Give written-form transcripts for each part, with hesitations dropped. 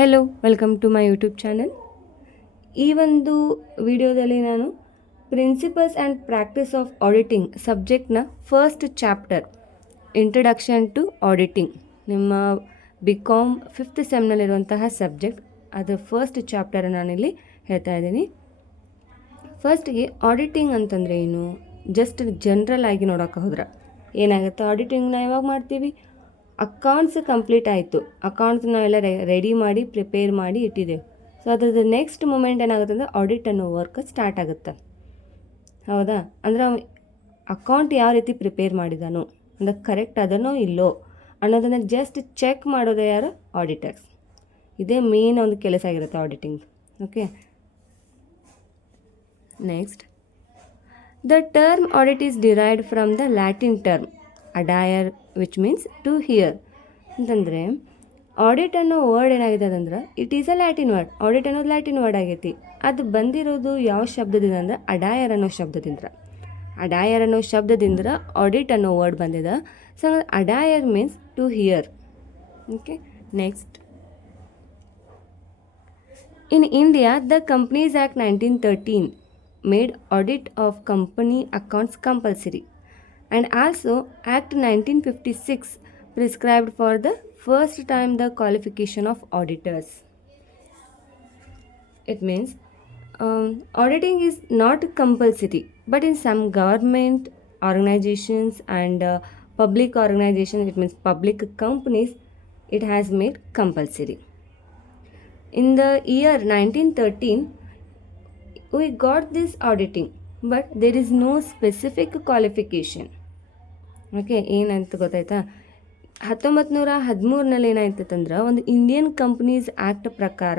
Hello welcome to my YouTube channel. ಈ ಒಂದು ವಿಡಿಯೋದಲ್ಲಿ ನಾನು principles and practice of auditing ಸಬ್ಜೆಕ್ಟ್ನ first chapter introduction to auditing, ನಿಮ್ಮ BCom 5th ಸೆಮ್ನಲ್ಲಿರುವಂತಹ ಸಬ್ಜೆಕ್ಟ್, ಅದರ ಫಸ್ಟ್ ಚಾಪ್ಟರ್ ನಾನಿಲ್ಲಿ ಹೇಳ್ತಾ ಇದ್ದೀನಿ. ಫಸ್ಟ್ಗೆ ಆಡಿಟಿಂಗ್ ಅಂತಂದರೆ ಏನು, ಜಸ್ಟ್ ಜನರಲ್ ಆಗಿ ನೋಡೋಕೆ ಹೋದ್ರೆ ಏನಾಗುತ್ತೆ, ಆಡಿಟಿಂಗ್ನ ಯಾವಾಗ ಮಾಡ್ತೀವಿ, ಅಕೌಂಟ್ಸ್ ಕಂಪ್ಲೀಟ್ ಆಯಿತು, ಅಕೌಂಟ್ಸ್ ನಾವೆಲ್ಲ ರೆಡಿ ಮಾಡಿ ಪ್ರಿಪೇರ್ ಮಾಡಿ ಇಟ್ಟಿದ್ದೇವೆ. ಸೊ ಅದ್ರದ್ದು ನೆಕ್ಸ್ಟ್ ಮೂಮೆಂಟ್ ಏನಾಗುತ್ತೆ ಅಂದರೆ ಆಡಿಟ್ ಅನ್ನೋ ವರ್ಕ್ ಸ್ಟಾರ್ಟ್ ಆಗುತ್ತೆ. ಹೌದಾ, ಅಂದರೆ ಅಕೌಂಟ್ ಯಾವ ರೀತಿ ಪ್ರಿಪೇರ್ ಮಾಡಿದಾನೋ, ಅಂದರೆ ಕರೆಕ್ಟ್ ಅದನ್ನೋ ಇಲ್ಲೋ ಅನ್ನೋದನ್ನು ಜಸ್ಟ್ ಚೆಕ್ ಮಾಡೋದೇ ಯಾರು, ಆಡಿಟರ್ಸ್. ಇದೇ ಮೇನ್ ಒಂದು ಕೆಲಸ ಆಗಿರುತ್ತೆ auditing. Okay, next, the term audit is derived from the Latin term audire which means to hear. ಅಂತಂದರೆ ಆಡಿಟ್ ಅನ್ನೋ ವರ್ಡ್ ಏನಾಗಿದೆ ಅಂದ್ರೆ it is a Latin word. Audit ಅನ್ನೋದು ಲ್ಯಾಟಿನ್ ವರ್ಡ್ ಆಗೈತಿ. ಅದು ಬಂದಿರೋದು ಯಾವ ಶಬ್ದದಿಂದ ಅಂದ್ರೆ ಅಡಾಯರ್ ಅನ್ನೋ ಶಬ್ದದಿಂದ. ಅಡಾಯರ್ ಅನ್ನೋ ಶಬ್ದದಿಂದ ಆಡಿಟ್ ಅನ್ನೋ ವರ್ಡ್ ಬಂದಿದೆ. So audire means to hear. Okay, next, in India the Companies Act 1913 made audit of company accounts compulsory. And also Act 1956 prescribed for the first time the qualification of auditors. It means auditing is not compulsory, but in some government organizations and public organizations, it means public companies, it has made compulsory. In the year 1913, we got this auditing, but there is no specific qualification. Okay, ಏನಂತ ಗೊತ್ತಾಯ್ತಾ, 1913 ಏನಾಯ್ತಂದ್ರೆ ಒಂದು Indian companies act ಪ್ರಕಾರ,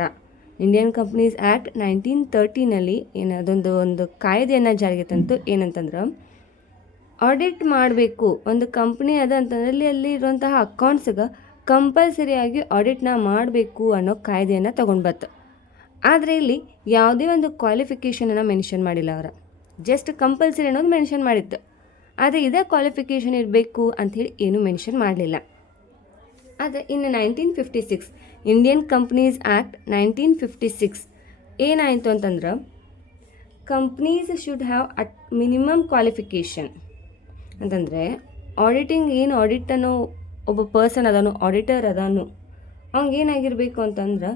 Indian companies Act 1913 ಒಂದು ಕಾಯ್ದೆಯನ್ನು ಜಾರಿಗೆ ತಂತು. ಏನಂತಂದ್ರೆ audit ಮಾಡಬೇಕು, ಒಂದು ಕಂಪ್ನಿ ಅದ ಅಂತಂದ್ರೆ ಅಲ್ಲಿ ಇರುವಂತಹ ಅಕೌಂಟ್ಸ್ಗೆ ಕಂಪಲ್ಸರಿಯಾಗಿ ಆಡಿಟ್ನ ಮಾಡಬೇಕು ಅನ್ನೋ ಕಾಯ್ದೆಯನ್ನು ತೊಗೊಂಡು ಬತ್ತು. ಆದರೆ ಇಲ್ಲಿ ಯಾವುದೇ ಒಂದು ಕ್ವಾಲಿಫಿಕೇಷನನ್ನು ಮೆನ್ಷನ್ ಮಾಡಿಲ್ಲ ಅವರ, ಜಸ್ಟ್ ಕಂಪಲ್ಸರಿ ಅನ್ನೋದು ಮೆನ್ಷನ್ ಮಾಡಿತ್ತು. ಆದರೆ ಇದೇ ಕ್ವಾಲಿಫಿಕೇಷನ್ ಇರಬೇಕು ಅಂಥೇಳಿ ಏನೂ ಮೆನ್ಷನ್ ಮಾಡಲಿಲ್ಲ. ಆದರೆ ಇನ್ನು 1956 ಇಂಡಿಯನ್ ಕಂಪ್ನೀಸ್ ಆ್ಯಕ್ಟ್ 1956 ಏನಾಯಿತು ಅಂತಂದ್ರೆ, companies should have at minimum qualification. ಅಂತಂದರೆ ಆಡಿಟಿಂಗ್ ಏನು ಆಡಿಟ್ ಅನ್ನೋ ಒಬ್ಬ ಪರ್ಸನ್ ಅದಾನು, ಆಡಿಟರ್ ಅದಾನು, ಏನಾಗಿರಬೇಕು ಅಂತಂದ್ರೆ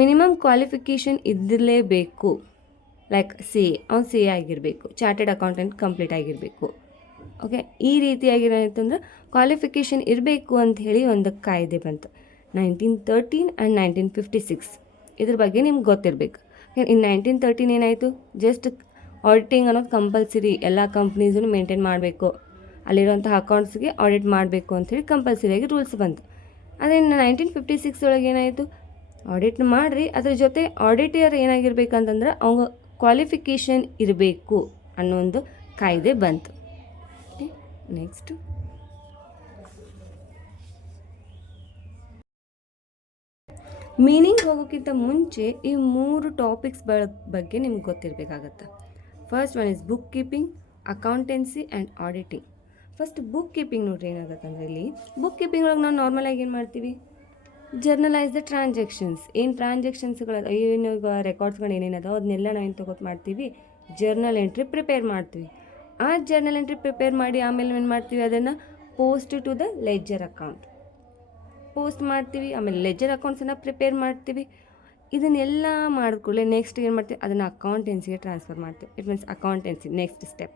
ಮಿನಿಮಮ್ ಕ್ವಾಲಿಫಿಕೇಷನ್ ಇದ್ದಿರಲೇಬೇಕು. ಲೈಕ್ ಅವ್ನು ಸಿ ಎ ಆಗಿರಬೇಕು, ಚಾರ್ಟೆಡ್ ಅಕೌಂಟೆಂಟ್ ಕಂಪ್ಲೀಟ್ ಆಗಿರಬೇಕು. ಓಕೆ, ಈ ರೀತಿಯಾಗಿರೋಯ್ತು ಅಂದರೆ ಕ್ವಾಲಿಫಿಕೇಷನ್ ಇರಬೇಕು ಅಂಥೇಳಿ ಒಂದು ಕಾಯ್ದೆ ಬಂತು 1913 ಆ್ಯಂಡ್ 1956. ಇದ್ರ ಬಗ್ಗೆ ನಿಮ್ಗೆ ಗೊತ್ತಿರಬೇಕು. ಇನ್ನು 1913 ಏನಾಯಿತು, ಜಸ್ಟ್ ಆಡಿಟಿಂಗ್ ಅನ್ನೋದು ಕಂಪಲ್ಸರಿ, ಎಲ್ಲ ಕಂಪ್ನೀಸನ್ನು ಮೇಂಟೈನ್ ಮಾಡಬೇಕು, ಅಲ್ಲಿರುವಂಥ ಅಕೌಂಟ್ಸ್ಗೆ ಆಡಿಟ್ ಮಾಡಬೇಕು ಅಂಥೇಳಿ ಕಂಪಲ್ಸರಿಯಾಗಿ ರೂಲ್ಸ್ ಬಂತು. ಅದೇ ಇನ್ನು 1956 ಒಳಗೆ ಏನಾಯಿತು, ಆಡಿಟ್ ಮಾಡಿರಿ, ಅದ್ರ ಜೊತೆ ಆಡಿಟರ್ ಏನಾಗಿರ್ಬೇಕಂತಂದ್ರೆ ಅವಂಗ ಕ್ವಾಲಿಫಿಕೇಷನ್ ಇರಬೇಕು ಅನ್ನೋ ಒಂದು ಕಾಯ್ದೆ ಬಂತು. ನೆಕ್ಸ್ಟ್, ಮೀನಿಂಗ್ ಹೋಗೋಕ್ಕಿಂತ ಮುಂಚೆ ಈ 3 ಟಾಪಿಕ್ಸ್ ಬಗ್ಗೆ ನಿಮ್ಗೆ ಗೊತ್ತಿರಬೇಕಾಗತ್ತೆ. First one is book keeping, accountancy and auditing. First book keeping ನೋಡ್ರಿ, ಏನಾಗುತ್ತೆ ಅಂದರೆ ಇಲ್ಲಿ ಬುಕ್ ಕೀಪಿಂಗ್ ಒಳಗೆ ನಾವು ನಾರ್ಮಲಾಗಿ ಏನು ಮಾಡ್ತೀವಿ, ಜರ್ನಲೈಸ್ ದ ಟ್ರಾನ್ಸಾಕ್ಷನ್ಸ್. ಏನು ಟ್ರಾನ್ಸಾಕ್ಷನ್ಸ್ಗಳು ಏನು ರೆಕಾರ್ಡ್ಸ್ಗಳು ಏನೇನದ ಅದನ್ನೆಲ್ಲ ನಾವು ಏನು ತೊಗೊತ ಮಾಡ್ತೀವಿ, ಜರ್ನಲ್ ಎಂಟ್ರಿ ಪ್ರಿಪೇರ್ ಮಾಡ್ತೀವಿ. ಆ ಜರ್ನಲ್ ಎಂಟ್ರಿ ಪ್ರಿಪೇರ್ ಮಾಡಿ ಆಮೇಲೆ ಏನು ಮಾಡ್ತೀವಿ, ಅದನ್ನು post to the ledger account post ಮಾಡ್ತೀವಿ. ಆಮೇಲೆ ಲೆಡ್ಜರ್ ಅಕೌಂಟ್ಸನ್ನು ಪ್ರಿಪೇರ್ ಮಾಡ್ತೀವಿ. ಇದನ್ನೆಲ್ಲ ಮಾಡಿದ್ಕೊಳ್ಳೆ ನೆಕ್ಸ್ಟ್ ಏನು ಮಾಡ್ತೀವಿ, ಅದನ್ನು ಅಕೌಂಟೆನ್ಸಿಗೆ ಟ್ರಾನ್ಸ್ಫರ್ ಮಾಡ್ತೀವಿ. It means accountancy next step.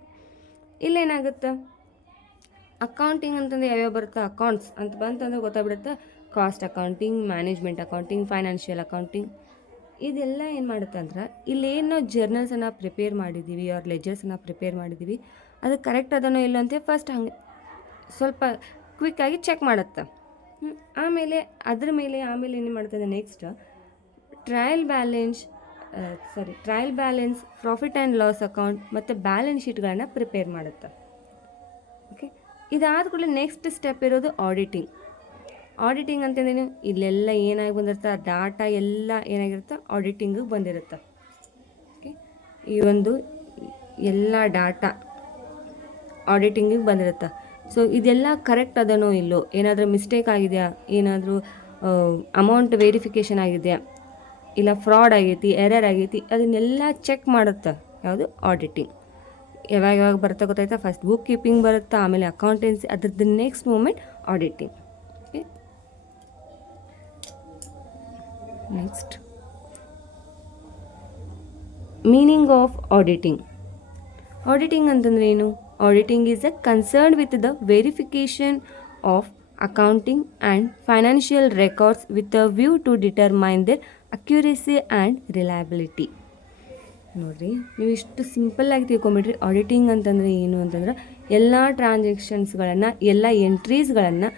ಇಲ್ಲೇನಾಗುತ್ತೆ, ಅಕೌಂಟಿಂಗ್ ಅಂತಂದ್ರೆ ಯಾವ್ಯಾವ ಬರುತ್ತೆ, ಅಕೌಂಟ್ಸ್ ಅಂತ ಬಂತಂದ್ರೆ ಗೊತ್ತಾಗ್ಬಿಡುತ್ತೆ, cost accounting, management accounting, financial accounting. ಇದೆಲ್ಲ ಏನು ಮಾಡುತ್ತೆ ಅಂದ್ರೆ ಇಲ್ಲೇನು ನಾವು ಜರ್ನಲ್ಸನ್ನು ಪ್ರಿಪೇರ್ ಮಾಡಿದ್ದೀವಿ ಅವ್ರ ಲೆಜರ್ಸನ್ನು ಪ್ರಿಪೇರ್ ಮಾಡಿದ್ದೀವಿ, ಅದು ಕರೆಕ್ಟ್ ಅದನ್ನೋ ಇಲ್ಲ ಅಂತ ಫಸ್ಟ್ ಹಂಗೆ ಸ್ವಲ್ಪ ಕ್ವಿಕ್ಕಾಗಿ ಚೆಕ್ ಮಾಡುತ್ತೆ. ಆಮೇಲೆ ಅದ್ರ ಮೇಲೆ ಏನು ಮಾಡ್ತದೆ, next trial balance, profit and loss account ಮತ್ತು ಬ್ಯಾಲೆನ್ಸ್ ಶೀಟ್ಗಳನ್ನು ಪ್ರಿಪೇರ್ ಮಾಡುತ್ತೆ. ಓಕೆ, ಇದಾದ ಕೂಡಲೇ ನೆಕ್ಸ್ಟ್ ಸ್ಟೆಪ್ ಇರೋದು ಆಡಿಟಿಂಗ್. ಆಡಿಟಿಂಗ್ ಅಂತಂದೇನು, ಇಲ್ಲೆಲ್ಲ ಏನಾಗಿ ಬಂದಿರುತ್ತೆ, ಡಾಟಾ ಎಲ್ಲ ಏನಾಗಿರುತ್ತೆ ಆಡಿಟಿಂಗಿಗೆ ಬಂದಿರುತ್ತೆ. ಓಕೆ, ಈ ಒಂದು ಎಲ್ಲ ಡಾಟಾ ಆಡಿಟಿಂಗಿಗೆ ಬಂದಿರುತ್ತೆ. ಸೊ ಇದೆಲ್ಲ ಕರೆಕ್ಟ್ ಅದನೋ ಇಲ್ಲೋ, ಏನಾದರೂ ಮಿಸ್ಟೇಕ್ ಆಗಿದೆಯಾ, ಏನಾದರೂ ಅಮೌಂಟ್ ವೆರಿಫಿಕೇಷನ್ ಆಗಿದೆಯಾ, ಇಲ್ಲ ಫ್ರಾಡ್ ಆಗೈತಿ, ಎರರ್ ಆಗೈತಿ, ಅದನ್ನೆಲ್ಲ ಚೆಕ್ ಮಾಡುತ್ತೆ ಯಾವುದು ಆಡಿಟಿಂಗ್. ಯಾವಾಗ ಬರುತ್ತೆ ಗೊತ್ತಾಯ್ತಾ? ಫಸ್ಟ್ ಬುಕ್ ಕೀಪಿಂಗ್ ಬರುತ್ತೆ, ಆಮೇಲೆ ಅಕೌಂಟೆನ್ಸಿ, ಅದ್ರದ್ದು next moment auditing. Okay, next meaning of auditing. Auditing ಅಂತಂದ್ರೆ ಏನು? Auditing is a concern with the verification of accounting and financial records with a view to determine their accuracy and reliability. ನೋಡಿರಿ, ನೀವು ಇಷ್ಟು ಸಿಂಪಲ್ಲಾಗಿ ತಿಳ್ಕೊಂಬಿಡ್ರಿ. Auditing ಅಂತಂದರೆ ಏನು ಅಂತಂದ್ರೆ ಎಲ್ಲ ಟ್ರಾನ್ಸಾಕ್ಷನ್ಸ್ಗಳನ್ನು, ಎಲ್ಲ ಎಂಟ್ರೀಸ್ಗಳನ್ನು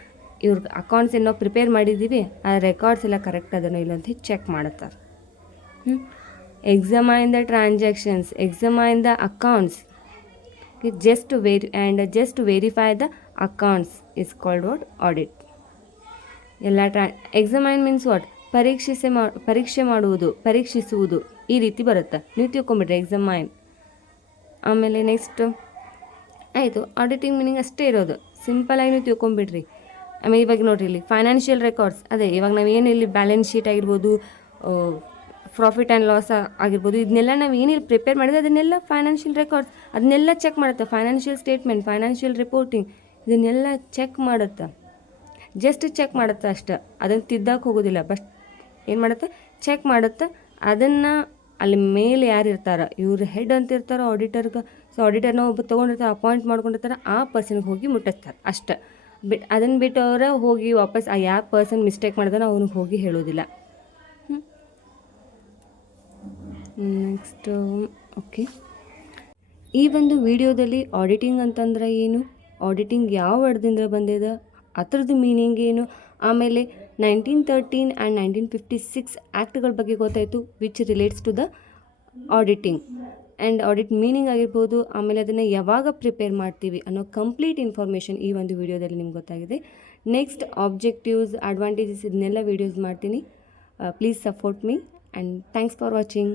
ಇವ್ರ ಅಕೌಂಟ್ಸ್ ಏನೋ ಪ್ರಿಪೇರ್ ಮಾಡಿದ್ದೀವಿ, ಆ ರೆಕಾರ್ಡ್ಸ್ ಎಲ್ಲ ಕರೆಕ್ಟ್ ಅದನ್ನೋ ಇಲ್ಲ ಅಂತ ಚೆಕ್ ಮಾಡುತ್ತಾರೆ. Examine the transactions, examine the accounts, just to verify the accounts is called what? Audit. ಎಲ್ಲ ಎಕ್ಸಾಮೈನ್ ಮೀನ್ಸ್ ವಾಟ್? ಪರೀಕ್ಷೆ ಮಾಡುವುದು, ಪರೀಕ್ಷಿಸುವುದು, ಈ ರೀತಿ ಬರುತ್ತೆ. ನೀವು ತಿಳ್ಕೊಂಬಿಡ್ರಿ ಎಕ್ಸಾಮೈನ್. ಆಮೇಲೆ ನೆಕ್ಸ್ಟ್ ಆಯಿತು, ಆಡಿಟಿಂಗ್ ಮೀನಿಂಗ್ ಅಷ್ಟೇ ಇರೋದು, ಸಿಂಪಲಾಗಿ ನೀವು ತಿಳ್ಕೊಂಬಿಡ್ರಿ. ಆಮೇಲೆ ಇವಾಗ ನೋಡಿರಿ, ಇಲ್ಲಿ ಫೈನಾನ್ಷಿಯಲ್ ರೆಕಾರ್ಡ್ಸ್, ಅದೇ ಇವಾಗ ನಾವು ಏನು ಇಲ್ಲಿ ಬ್ಯಾಲೆನ್ಸ್ ಶೀಟ್ ಆಗಿರ್ಬೋದು, ಪ್ರಾಫಿಟ್ ಆ್ಯಂಡ್ ಲಾಸ್ ಆಗಿರ್ಬೋದು, ಇದನ್ನೆಲ್ಲ ನಾವು ಏನಿಲ್ಲ ಪ್ರಿಪೇರ್ ಮಾಡಿದ್ರೆ ಅದನ್ನೆಲ್ಲ ಫೈನಾನ್ಷಿಯಲ್ ರೆಕಾರ್ಡ್ಸ್ ಅದನ್ನೆಲ್ಲ ಚೆಕ್ ಮಾಡುತ್ತೆ. ಫೈನಾನ್ಷಿಯಲ್ ಸ್ಟೇಟ್ಮೆಂಟ್, ಫೈನಾನ್ಷಿಯಲ್ ರಿಪೋರ್ಟಿಂಗ್, ಇದನ್ನೆಲ್ಲ ಚೆಕ್ ಮಾಡುತ್ತೆ. ಜಸ್ಟ್ ಚೆಕ್ ಮಾಡುತ್ತೆ ಅಷ್ಟೆ, ಅದನ್ನು ತಿದ್ದಕ್ಕೆ ಹೋಗೋದಿಲ್ಲ. ಬಟ್ ಏನು ಮಾಡುತ್ತೆ? ಚೆಕ್ ಮಾಡುತ್ತೆ. ಅದನ್ನು ಅಲ್ಲಿ ಮೇಲೆ ಯಾರು ಇರ್ತಾರೋ, ಇವ್ರು ಹೆಡ್ ಅಂತ ಇರ್ತಾರೋ ಆಡಿಟರ್ಗೆ, ಸೊ ಆಡಿಟರ್ನ ಒಬ್ಬ ತೊಗೊಂಡಿರ್ತಾರೆ, ಅಪಾಯಿಂಟ್ ಮಾಡ್ಕೊಂಡಿರ್ತಾರೆ, ಆ ಪರ್ಸನ್ಗೆ ಹೋಗಿ ಮುಟ್ಟಿಸ್ತಾರೆ ಅಷ್ಟೆ. ಅದನ್ನು ಬಿಟ್ಟು ಅವರ ಹೋಗಿ ವಾಪಸ್ ಆ ಯಾವ ಪರ್ಸನ್ ಮಿಸ್ಟೇಕ್ ಮಾಡಿದಾನೋ ಅವ್ನಿಗೆ ಹೋಗಿ ಹೇಳೋದಿಲ್ಲ. ನೆಕ್ಸ್ಟ್ ಓಕೆ, ಈ ಒಂದು ವಿಡಿಯೋದಲ್ಲಿ ಆಡಿಟಿಂಗ್ ಅಂತಂದ್ರೆ ಏನು, ಆಡಿಟಿಂಗ್ ಯಾವ ವರ್ಡ್ದಿಂದ ಬಂದಿದೆ, ಅದರದ್ದು ಮೀನಿಂಗ್ ಏನು, ಆಮೇಲೆ 1913 ಆ್ಯಂಡ್ 1956 ಆ್ಯಕ್ಟ್ಗಳ ಬಗ್ಗೆ ಗೊತ್ತಾಯಿತು, which relates to the auditing and audit meaning ಆಗಿರ್ಬೋದು, ಆಮೇಲೆ ಅದನ್ನು ಯಾವಾಗ ಪ್ರಿಪೇರ್ ಮಾಡ್ತೀವಿ ಅನ್ನೋ ಕಂಪ್ಲೀಟ್ ಇನ್ಫಾರ್ಮೇಷನ್ ಈ ಒಂದು ವಿಡಿಯೋದಲ್ಲಿ ನಿಮ್ಗೆ ಗೊತ್ತಾಗಿದೆ. ನೆಕ್ಸ್ಟ್ ಆಬ್ಜೆಕ್ಟಿವ್ಸ್, ಅಡ್ವಾಂಟೇಜಸ್, ಇದನ್ನೆಲ್ಲ ವೀಡಿಯೋಸ್ ಮಾಡ್ತೀನಿ. Please support me and thanks for watching.